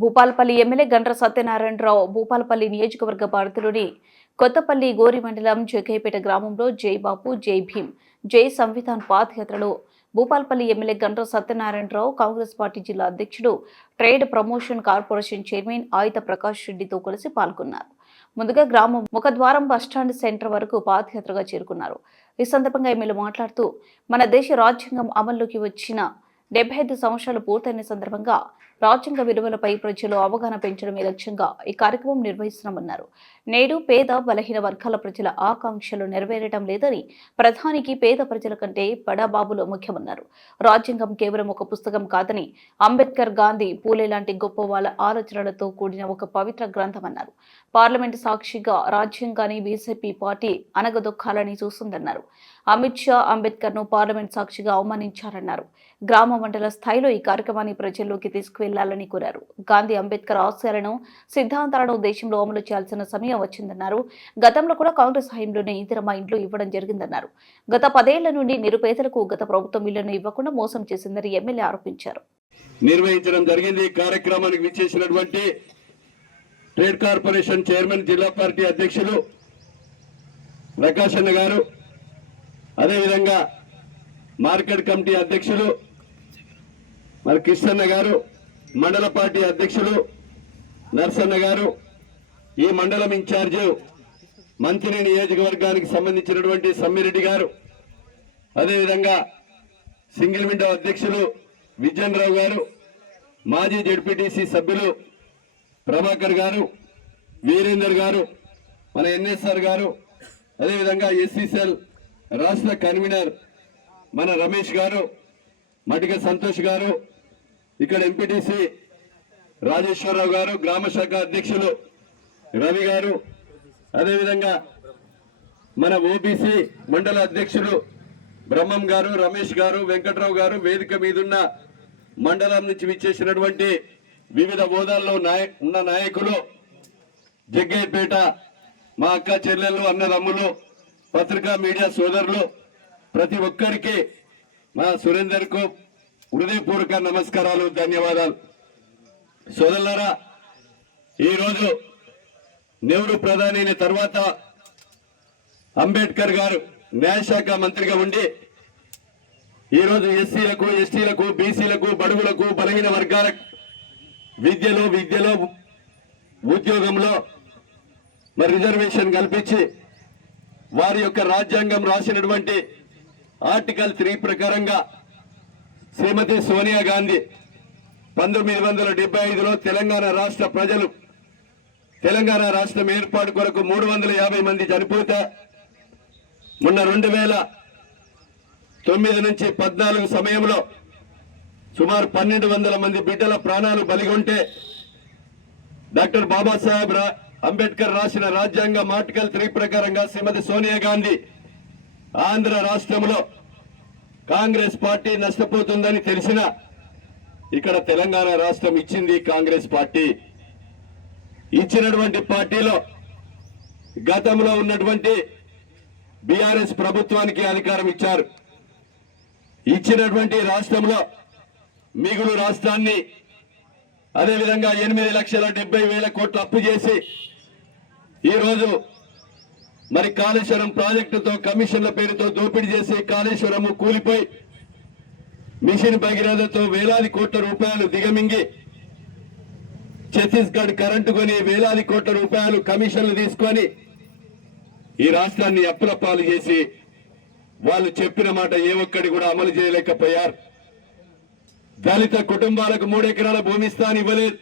Bhupalpally MLA Gandra Satyanarayanarao Bhupalpally నియోజకవర్గ పరిధిలోని కొత్తపల్లి గోరి మండలం జగ్గయ్యపేట గ్రామంలో జై బాపు జై భీమ్ జై సంవిధాన్ పాదయాత్రలో భూపాలపల్లి ఎమ్మెల్యే గండ్ర సత్యనారాయణరావు కాంగ్రెస్ పార్టీ జిల్లా అధ్యక్షుడు ట్రేడ్ ప్రమోషన్ కార్పొరేషన్ చైర్మన్ ఆయుధ ప్రకాష్ రెడ్డితో కలిసి పాల్గొన్నారు. ముందుగా గ్రామం ముఖద్వారం బస్టాండ్ సెంటర్ వరకు పాదయాత్రగా చేరుకున్నారు. ఈ సందర్భంగా ఎమ్మెల్యే మాట్లాడుతూ మన దేశ రాజ్యాంగం అమల్లోకి వచ్చిన డెబ్బై ఐదు సంవత్సరాలు పూర్తయిన సందర్భంగా రాజ్యాంగ విలువలపై ప్రజలు అవగాహన పెంచడమే లక్ష్యంగా ఈ కార్యక్రమం నిర్వహిస్తున్నామన్నారు. నేడు పేద బలహీన వర్గాల ప్రజల ఆకాంక్షలు నెరవేరటం లేదని ప్రధానికి పేద ప్రజల కంటే బడాబాబులు ముఖ్యమన్నారు. రాజ్యాంగం కేవలం ఒక పుస్తకం కాదని అంబేద్కర్ గాంధీ పూలే లాంటి గొప్ప వాళ్ళ ఆలోచనలతో కూడిన ఒక పవిత్ర గ్రంథమన్నారు. పార్లమెంట్ సాక్షిగా రాజ్యాంగాన్ని బీజేపీ పార్టీ అనగదొక్కాలని చూస్తుందన్నారు. అమిత్ షా అంబేద్కర్ను పార్లమెంట్ సాక్షిగా అవమానించారన్నారు. గ్రామ మండల స్థాయిలో ఈ కార్యక్రమాన్ని ప్రజల్లోకి వెళ్ళాలని కోరారు. గాంధీ అంబేద్కర్ ఆశయాలను సిద్ధాంతాలను దేశంలో అమలు చేయాల్సిన సమయం వచ్చిందన్నారు. గతంలో కూడా కాంగ్రెస్ హయాంలోనే ఇందిరమ్మ ఇండ్లు ఇవ్వడం జరిగిందన్నారు. గత పదేళ్ళ నుండి నిరుపేదలకు గత ప్రభుత్వం ఇళ్ళను ఇవ్వకుండా మోసం చేసిందని ఎమ్మెల్యే ఆరోపించారు. నిర్వహించడం జరిగింది. ఈ కార్యక్రమానికి విచ్చేసినటువంటి ట్రేడ్ కార్పొరేషన్ చైర్మన్ జిల్లా పార్టీ అధ్యక్షులు ప్రకాశన్న అన్న గారు అదేవిధంగా మార్కెట్ కమిటీ అధ్యక్షులు మరి కృష్ణన్న గారు మండల పార్టీ అధ్యక్షులు నర్సన్న గారు ఈ మండలం ఇన్ఛార్జ్ మంత్రి నియోజకవర్గానికి సంబంధించినటువంటి సమ్మిరెడ్డి గారు అదేవిధంగా సింగిల్ విండో అధ్యక్షులు విజయన్ రావు గారు మాజీ జడ్పీటీసీ సభ్యులు ప్రభాకర్ గారు వీరేందర్ గారు మన ఎన్ఎస్ఆర్ గారు అదేవిధంగా ఎస్సీసెల్ రాష్ట్ర కన్వీనర్ మన రమేష్ గారు మటిక సంతోష్ గారు ఇక్కడ ఎంపీటీసీ రాజేశ్వరరావు గారు గ్రామ శాఖ అధ్యక్షులు రవి గారు అదేవిధంగా మన ఓబీసీ మండల అధ్యక్షులు బ్రహ్మం గారు రమేష్ గారు వెంకట్రావు గారు వేదిక మీదున్న మండలం నుంచి విచ్చేసినటువంటి వివిధ హోదాల్లో నాయ ఉన్న నాయకులు జగ్గయ్యపేట మా అక్క చెల్లెళ్ళు అన్నదమ్ములు పత్రికా మీడియా సోదరులు ప్రతి ఒక్కరికి మా సురేందర్కు హృదయపూర్వక నమస్కారాలు ధన్యవాదాలు. సోదరులారా ఈరోజు నెహ్రూ ప్రధాని అయిన తర్వాత అంబేద్కర్ గారు న్యాయశాఖ మంత్రిగా ఉండి ఈరోజు ఎస్సీలకు ఎస్టీలకు బీసీలకు బడుగులకు బలహీన వర్గాలకు విద్యలో విద్యలో ఉద్యోగంలో మరి రిజర్వేషన్ కల్పించి వారి యొక్క రాజ్యాంగం రాసినటువంటి ఆర్టికల్ త్రీ ప్రకారంగా శ్రీమతి సోనియా గాంధీ పంతొమ్మిది వందల డెబ్బై ఐదులో తెలంగాణ రాష్ట్ర ప్రజలు తెలంగాణ రాష్ట్రం ఏర్పాటు కొరకు మూడు వందల యాభై మంది చనిపోతే మొన్న రెండు వేల తొమ్మిది నుంచి పద్నాలుగు సమయంలో సుమారు పన్నెండు వందల మంది బిడ్డల ప్రాణాలు బలిగొంటే డాక్టర్ బాబాసాహెబ్ అంబేద్కర్ రాసిన రాజ్యాంగం ఆర్టికల్ త్రీ ప్రకారంగా శ్రీమతి సోనియా గాంధీ ఆంధ్ర రాష్ట్రంలో కాంగ్రెస్ పార్టీ నష్టపోతుందని తెలిసిన ఇక్కడ తెలంగాణ రాష్ట్రం ఇచ్చింది కాంగ్రెస్ పార్టీ. ఇచ్చినటువంటి పార్టీలో గతంలో ఉన్నటువంటి బీఆర్ఎస్ ప్రభుత్వానికి అధికారం ఇచ్చారు. ఇచ్చినటువంటి రాష్ట్రంలో మిగులు రాష్ట్రాన్ని అదేవిధంగా ఎనిమిది లక్షల డెబ్బై వేల కోట్లు అప్పు చేసి ఈరోజు మరి కాళేశ్వరం ప్రాజెక్టుతో కమిషన్ల పేరుతో దోపిడీ చేసి కాళేశ్వరం కూలిపోయి మిషన్ భగీరథతో వేలాది కోట్ల రూపాయలు దిగమింగి ఛత్తీస్గఢ్ కరెంటు కొని వేలాది కోట్ల రూపాయలు కమిషన్లు తీసుకొని ఈ రాష్ట్రాన్ని అప్పులపాలు చేసి వాళ్ళు చెప్పిన మాట ఏ ఒక్కటి కూడా అమలు చేయలేకపోయారు. దళిత కుటుంబాలకు మూడెకరాల భూమి స్థానం ఇవ్వలేదు.